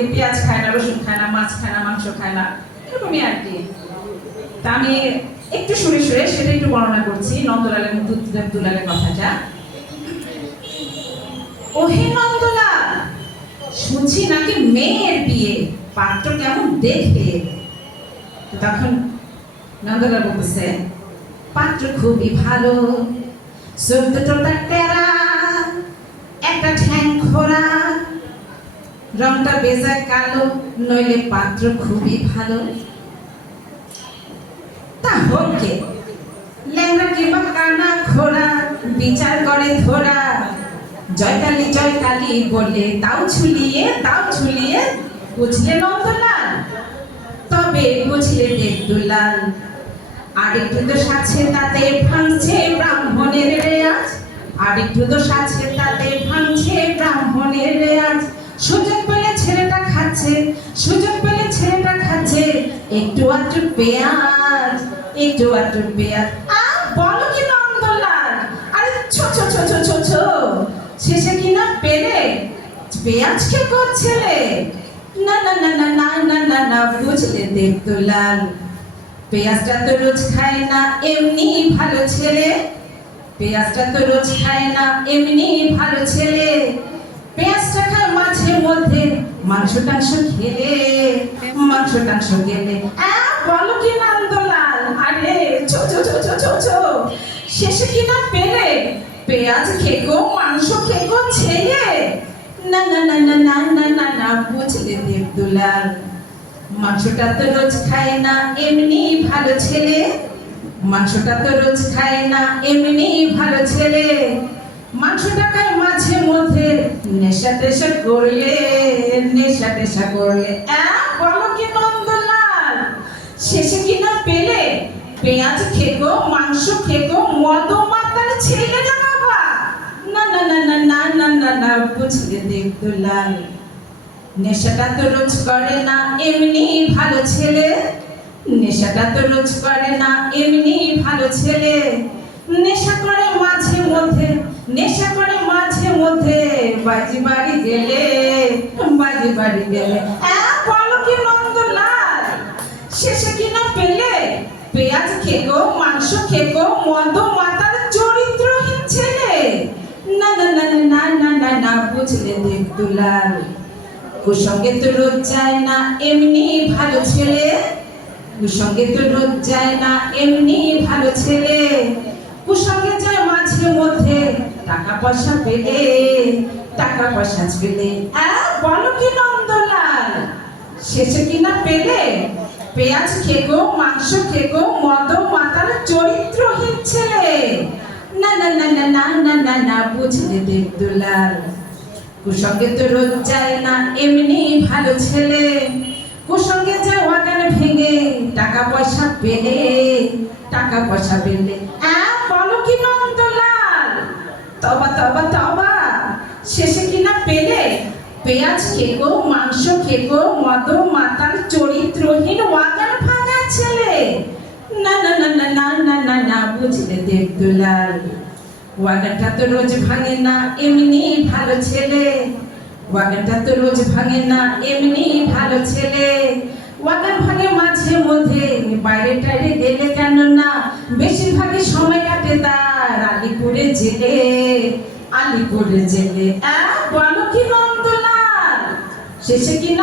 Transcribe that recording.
কি পেঁয়াজ খায় না, রসুন খায় না, মাছ খায় না, মাংস খায় না, এরকমই আর কি। তা আমি একটু শুনে শুনে সেটা একটু বর্ণনা করছি, নন্দলালের দুলালের কথাটা ওহে নন্দলাল শুনছি নাকি মেয়ের বিয়ে, পাত্র কেমন দেখে তখন নন্দলাল বলতেছে, পাত্র খুবই ভালো চোদ্দটা টেরা, একটা ঠ্যাং রংটা বেজায় কালো, নইলে পাত্র খুবই ভালো। তা হোক ল্যাংড়া কিংবা কানা খোরা বিচার করে ধরা। জয়কালী জয়কালী বলে তাও ঝুলিয়ে তাও ঝুলিয়ে বুঝলে নন্দলাল তবে বুঝলে দেবদুলাল আর একটু দোষ আছে তাতে ভাঙছে ব্রাহ্মণের রেয়াজ, আর একটু দোষ আছে তাতে ভাঙছে ব্রাহ্মণের রেয়াজ। খাচ্ছে সুযোগ পেলে ছেলেটা খাচ্ছে, একটু আধটু পেঁয়াজ, একটু আধটু পেঁয়াজ। বলো কি আরে, ছো ছো ছো ছো ছো ছো, শেষে কি না পেরে পেঁয়াজ কে না না না না না না না না, বুঝলে দেবদুলাল। পেঁয়াজটা তো রোজ খায় না, এমনি ভালো ছেলে। পেঁয়াজটা তো রোজ খায় না, এমনি ভালো ছেলে। পেঁয়াজটা খায় মাঝে মধ্যে মাংস টাংস খেলে ছো ছো ছো ছো ছো শেষে পেঁয়াজ খেকো, মাংস খেকো, ছেলে। না না না না না না না না, বুঝলে দেবদুলাল মাংসটা তো রোজ খায় না এমনি ভালো ছেলে। মাংসটা তো রোজ খায় না এমনি ভালো ছেলে। মাংসটা মাঝে মধ্যে নেশা টেশা করলে নেশা টেশা করলে বলো কি নন্দলাল? শেষে কি না পেলে? পেঁয়াজ খেকো, মাংস খেকো, মদ মাতার ছেলে না বাবা। না না না না না না না না, বুঝলে দেবদুলাল নেশাটা তো রোজ করে না এমনি ভালো ছেলে। নেশাটা তো রোজ করে না এমনি ভালো ছেলে। নেশা করে নেশা করে মাঝে মধ্যে বাজি বাড়ি গেলে, বাজি বাড়ি গেলে। বলো কি নন্দলাল শেষে কি পেলে? পেঁয়াজ খেগো মাংস খেগো মদ মাতার চরিত্রহীন ছেলে। না না না না না না না বুঝলে দেবদুলাল। কুসঙ্গে তো রোজ যায় না এমনি ভালো ছেলে। কুসঙ্গে তো রোজ যায় না এমনি ভালো ছেলে। কুসঙ্গ টাকা পয়সা পেলে টাকা পয়সা পেলে। বলো কি নন্দলাল? শেষে কি না পেলে? পেঁয়াজ খেকো মাংস খেকো মদ মাতার চরিত্রহীন ছেলে। না না না না না না না না বুঝলে দেবদুলাল। কুসঙ্গে তো রোজ যায় না এমনি ভালো ছেলে। কুসঙ্গে যায় ওয়াগানে ভেঙে? টাকা পয়সা পেলে টাকা পয়সা পেলে। আহ, বলো কি নন্দলাল? তবা তবা তবা। শেষে কি না পেলে? পেঁয়াজ খেকো, মাংস খেকো, মদ মাতার চরিত্রহীন ওয়াগান ভাঙা ছেলে। না না না না না না না না, বুঝলে দেবদুলাল। ওয়াগানটা তো রোজ ভাঙে না, এমনি ভালো ছেলে। ওয়াগানটা তো রোজ ভাঙে না, এমনি জেলে আলিপুর জেলে। আহ, বলো কি নন্দলাল শেষে কি না